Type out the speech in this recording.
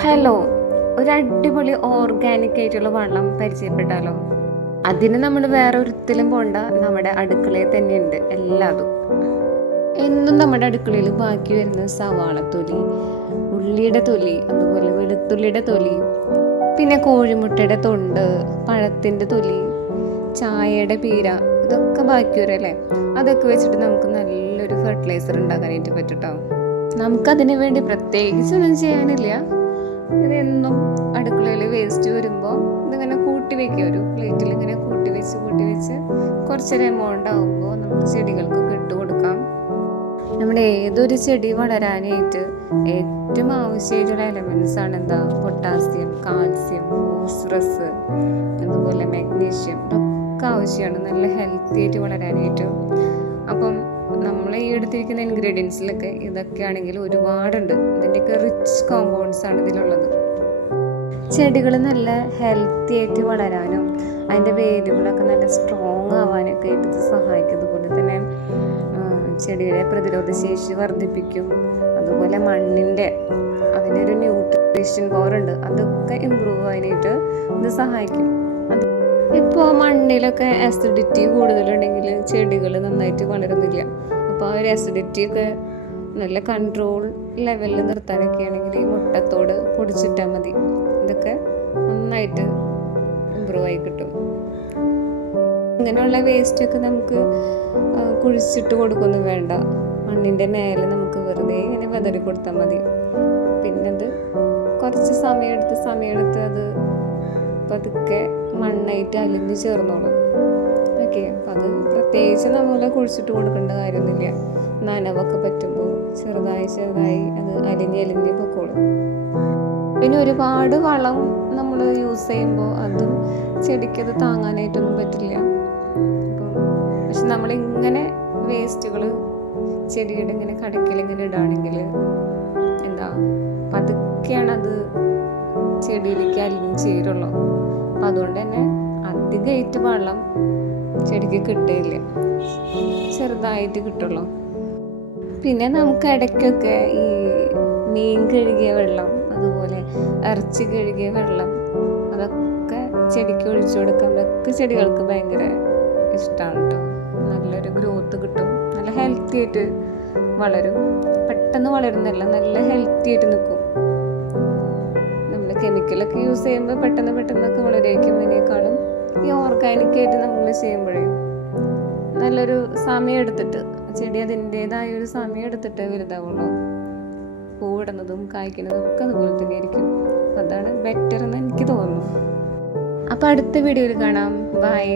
Hello, ഒരു അടിപൊളി organic ആയിട്ടുള്ള വളം പരിചയപ്പെട്ടാലോ? അതിന് നമ്മൾ വേറെ ഒരിക്കലും പോണ്ട, നമ്മുടെ അടുക്കളയിൽ തന്നെയുണ്ട് എല്ലാതും. എന്നും നമ്മുടെ അടുക്കളയിൽ ബാക്കി വരുന്ന സവാളത്തൊലി, ഉള്ളിയുടെ തൊലി, അതുപോലെ വെളുത്തുള്ളിയുടെ തൊലി, പിന്നെ കോഴിമുട്ടയുടെ തൊണ്ട്, പഴത്തിൻ്റെ തൊലി, ചായയുടെ പീര, ഇതൊക്കെ ബാക്കി വരല്ലേ. അതൊക്കെ വെച്ചിട്ട് നമുക്ക് നല്ലൊരു ഫെർട്ടിലൈസർ ഉണ്ടാക്കാനായിട്ട് പറ്റും. നമുക്കതിന് വേണ്ടി പ്രത്യേകിച്ചൊന്നും ചെയ്യാനില്ല. ഇതെന്നും അടുക്കളയിൽ വേസ്റ്റ് വരുമ്പോൾ ഇതിങ്ങനെ കൂട്ടി വയ്ക്കുക, ഒരു പ്ലേറ്റിൽ ഇങ്ങനെ കൂട്ടി വെച്ച് കുറച്ചൊരു എമൗണ്ട് ആകുമ്പോൾ നമുക്ക് ചെടികൾക്കൊക്കെ ഇട്ട് കൊടുക്കാം. നമ്മുടെ ഏതൊരു ചെടി വളരാനായിട്ട് ഏറ്റവും ആവശ്യമായിട്ടുള്ള എലമെൻറ്റ്സ് ആണ് എന്താ? പൊട്ടാസ്യം, കാൽസ്യം, ഫോസ്ഫറസ്, അതുപോലെ മാഗ്നീഷ്യം, ഇതൊക്കെ ആവശ്യമാണ് നല്ല ഹെൽത്തി ആയിട്ട് വളരാനായിട്ട്. അപ്പം നമ്മൾ ഈ എടുത്തിരിക്കുന്ന ഇൻഗ്രീഡിയൻസിലൊക്കെ ഇതൊക്കെ ആണെങ്കിൽ ഒരുപാടുണ്ട്. ഇതിൻ്റെയൊക്കെ റിച്ച് കോമ്പൗണ്ട്സ് ആണ് ഇതിലുള്ളത്. ചെടികൾ നല്ല ഹെൽത്തി ആയിട്ട് വളരാനും അതിൻ്റെ വേരുകളൊക്കെ നല്ല സ്ട്രോങ് ആവാനൊക്കെ ആയിട്ട് ഇത് സഹായിക്കും. അതുപോലെ തന്നെ ചെടിയുടെ പ്രതിരോധ ശേഷി വർദ്ധിപ്പിക്കും. അതുപോലെ മണ്ണിൻ്റെ അതിനൊരു ന്യൂട്രീഷൻ പവർ ഉണ്ട്, അതൊക്കെ ഇമ്പ്രൂവ് ആവാനായിട്ട് ഇത് സഹായിക്കും. ഇപ്പോൾ മണ്ണിലൊക്കെ ആസിഡിറ്റി കൂടുതലുണ്ടെങ്കിൽ ചെടികൾ നന്നായിട്ട് വളരുന്നില്ല. അപ്പോൾ ആ ഒരു ആസിഡിറ്റിയൊക്കെ നല്ല കൺട്രോൾ ലെവലിൽ നിർത്താനൊക്കെ ആണെങ്കിൽ ഈ മുട്ടത്തോട് പൊടിച്ചിട്ടാൽ മതി. ഇതൊക്കെ നന്നായിട്ട് ഇമ്പ്രൂവ് ആയി കിട്ടും. ഇങ്ങനെയുള്ള വേസ്റ്റൊക്കെ നമുക്ക് കുഴിച്ചിട്ട് കൊടുക്കൊന്നും വേണ്ട. മണ്ണിൻ്റെ മേലെ നമുക്ക് വെറുതെ ഇങ്ങനെ വെതറി കൊടുത്താൽ മതി. പിന്നെ അത് കുറച്ച് സമയമെടുത്ത് അത് പതുക്കെ മണ്ണായിട്ട് അലിഞ്ഞ് ചേർന്നോളും. ഓക്കെ, അപ്പം അത് പ്രത്യേകിച്ച് നമ്മൾ കുഴിച്ചിട്ട് കൊടുക്കേണ്ട കാര്യമൊന്നുമില്ല. നനവൊക്കെ പറ്റുമ്പോൾ ചെറുതായി അത് അലിഞ്ഞ് പൊക്കോളും. പിന്നെ ഒരുപാട് വളം നമ്മൾ യൂസ് ചെയ്യുമ്പോൾ അതും ചെടിക്കത് താങ്ങാനായിട്ടൊന്നും പറ്റില്ല. അപ്പം പക്ഷെ നമ്മളിങ്ങനെ വേസ്റ്റുകൾ ചെടിയുടെ ഇങ്ങനെ കടക്കിലിങ്ങനെ ഇടുകയാണെങ്കിൽ എന്താ പതുക്കെയാണത് ചെടിയിലേക്ക് അലിഞ്ഞ് ചേരുള്ളൂ. അപ്പം അതുകൊണ്ട് തന്നെ അധികമായിട്ട് വെള്ളം ചെടിക്ക് കിട്ടില്ല, ചെറുതായിട്ട് കിട്ടുള്ളൂ. പിന്നെ നമുക്ക് ഇടയ്ക്കൊക്കെ ഈ മീൻ കഴുകിയ വെള്ളം, അതുപോലെ ഇറച്ചി കഴുകിയ വെള്ളം, അതൊക്കെ ചെടിക്ക് ഒഴിച്ചു കൊടുക്കാം. അതൊക്കെ ചെടികൾക്ക് ഭയങ്കര ഇഷ്ടമാണ് കേട്ടോ. നല്ലൊരു ഗ്രോത്ത് കിട്ടും, നല്ല ഹെൽത്തി ആയിട്ട് വളരും. പെട്ടെന്ന് വളരുന്നല്ല, നല്ല ഹെൽത്തി ആയിട്ട് നിൽക്കും. നമ്മൾ കെമിക്കലൊക്കെ യൂസ് ചെയ്യുമ്പോൾ പെട്ടെന്നൊക്കെ വളരുമായിരിക്കും. അതിനേക്കാളും ഈ ഓർഗാനിക്കായിട്ട് നമ്മൾ ചെയ്യുമ്പോഴേ നല്ലൊരു സമയം എടുത്തിട്ട് ചെടി അതിൻ്റേതായ ഒരു സമയം എടുത്തിട്ട് വലുതാവുള്ളൂ. പൂവിടുന്നതും കായ്ക്കുന്നതും ഒക്കെ അതുപോലെ തന്നെ ആയിരിക്കും. അതാണ് ബെറ്റർ എന്ന് എനിക്ക് തോന്നുന്നു. അപ്പോൾ അടുത്ത വീഡിയോയിൽ കാണാം. ബൈ.